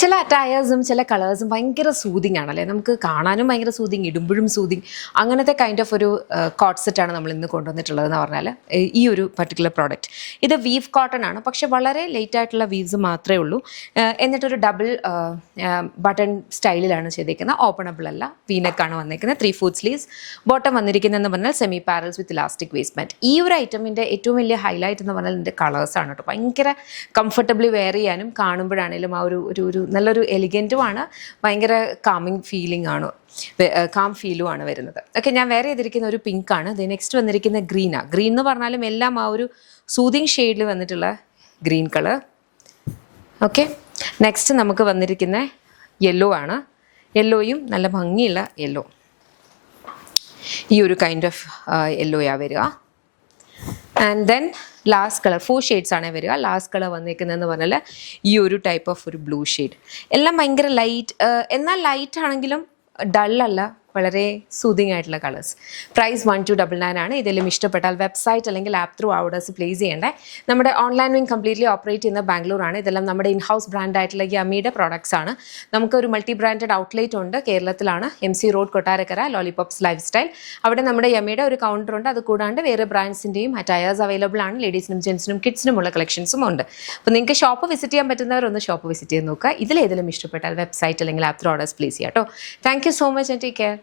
ചില അറ്റയേഴ്സും ചില കളേഴ്സും ഭയങ്കര സൂതിങ് ആണല്ലേ, നമുക്ക് കാണാനും ഭയങ്കര സൂതിങ്, ഇടുമ്പോഴും സൂതിങ്, അങ്ങനത്തെ കൈൻഡ് ഓഫ് ഒരു കോട്ട് സെറ്റാണ് നമ്മൾ ഇന്ന് കൊണ്ടുവന്നിട്ടുള്ളതെന്ന് പറഞ്ഞാൽ ഈ ഒരു പർട്ടിക്കുലർ പ്രോഡക്റ്റ്. ഇത് വീവ് കോട്ടൺ ആണ്, പക്ഷെ വളരെ ലേറ്റ് ആയിട്ടുള്ള വീവ്സ് മാത്രമേ ഉള്ളൂ. എന്നിട്ടൊരു ഡബിൾ ബട്ടൺ സ്റ്റൈലിലാണ് ചെയ്തേക്കുന്നത്. ഓപ്പണബിൾ അല്ല, വീനെക്കാണ് വന്നേക്കുന്നത്. 3/4 സ്ലീവ്സ്, ബോട്ടം വന്നിരിക്കുന്നതെന്ന് പറഞ്ഞാൽ സെമി പാരൽസ് വിത്ത് ഇലാസ്റ്റിക് വേസ്റ്റ്മെൻറ്റ്. ഈ ഒരു ഐറ്റമിൻ്റെ ഏറ്റവും വലിയ ഹൈലൈറ്റ് എന്ന് പറഞ്ഞാൽ ഇതിൻ്റെ കളേഴ്സാണ് കേട്ടോ. ഭയങ്കര കംഫർട്ടബിളി വെയർ ചെയ്യാനും കാണുമ്പോഴാണെങ്കിലും ആ ഒരു നല്ലൊരു എലിഗൻറ്റുമാണ്, ഭയങ്കര കാമിങ് ഫീലിംഗ് ആണ്, കാം ഫീലുമാണ് വരുന്നത്. ഓക്കെ, ഞാൻ വേറെ ചെയ്തിരിക്കുന്ന ഒരു പിങ്ക് ആണ്. ഇത് നെക്സ്റ്റ് വന്നിരിക്കുന്ന ഗ്രീനാണ്. ഗ്രീൻ എന്ന് പറഞ്ഞാലും എല്ലാം ആ ഒരു സൂതിങ് ഷെയ്ഡിൽ വന്നിട്ടുള്ള ഗ്രീൻ കളർ. ഓക്കെ, നെക്സ്റ്റ് നമുക്ക് വന്നിരിക്കുന്ന യെല്ലോ ആണ്. യെല്ലോയും നല്ല ഭംഗിയുള്ള യെല്ലോ, ഈ ഒരു കൈൻഡ് ഓഫ് യെല്ലോയാ വരിക. And then last colour 4 shades ആണ് വരിക. ലാസ്റ്റ് കളർ വന്നിരിക്കുന്നതെന്ന് പറഞ്ഞാൽ ഈ ഒരു ടൈപ്പ് ഓഫ് ഒരു ബ്ലൂ ഷെയ്ഡ്. എല്ലാം ഭയങ്കര ലൈറ്റ്, എന്നാൽ ലൈറ്റ് ആണെങ്കിലും ഡള്ളല്ല, വളരെ സൂതിങ് ആയിട്ടുള്ള കളേഴ്സ്. പ്രൈസ് 1299 ആണ്. ഇതെല്ലാം ഇഷ്ടപ്പെട്ടാൽ വെബ്സൈറ്റ് അല്ലെങ്കിൽ ആപ്പ് ത്രൂ ഓർഡേഴ്സ് പ്ലേസ് ചെയ്യേണ്ടേ. നമ്മുടെ ഓൺലൈൻ വിങ് കംപ്ലീറ്റ്ലി ഓപ്പറേറ്റ് ചെയ്യുന്ന ബാംഗ്ലൂരാണ്. ഇതെല്ലാം നമ്മുടെ ഇൻ ഹൗസ് ബ്രാൻഡായിട്ടുള്ള യമ്മിയുടെ പ്രോഡക്ട്സ് ആണ്. നമുക്കൊരു മൾട്ടി ബ്രാൻഡഡ് ഔട്ട്ലെറ്റ് ഉണ്ട് കേരളത്തിലാണ്, MC road Kottarakkara, lollipops life style. അവിടെ നമ്മുടെ യമ്മിയുടെ ഒരു കൗണ്ടർ ഉണ്ട്. അത് കൂടാണ്ട് വേറെ ബ്രാൻഡ്സിൻ്റെയും അറ്റയേഴ്സ് അവൈലബിൾ ആണ്. ലേഡീസിനും ജെൻസിനും കിഡ്സിനുമുള്ള കളക്ഷൻസും ഉണ്ട്. അപ്പോൾ നിങ്ങൾക്ക് ഷോപ്പ് വിസിറ്റ് ചെയ്യാൻ പറ്റുന്നവരൊന്ന് ഷോപ്പ് വിസിറ്റ് ചെയ്ത് നോക്കുക. ഇതിലേതെങ്കിലും ഇഷ്ടപ്പെട്ടാൽ വെബ്സൈറ്റ് അല്ലെങ്കിൽ ആപ്പ് ത്രൂ ഓർഡേഴ്സ് പ്ലേസ് ചെയ്യാം കേട്ടോ. Thank you so much and take care.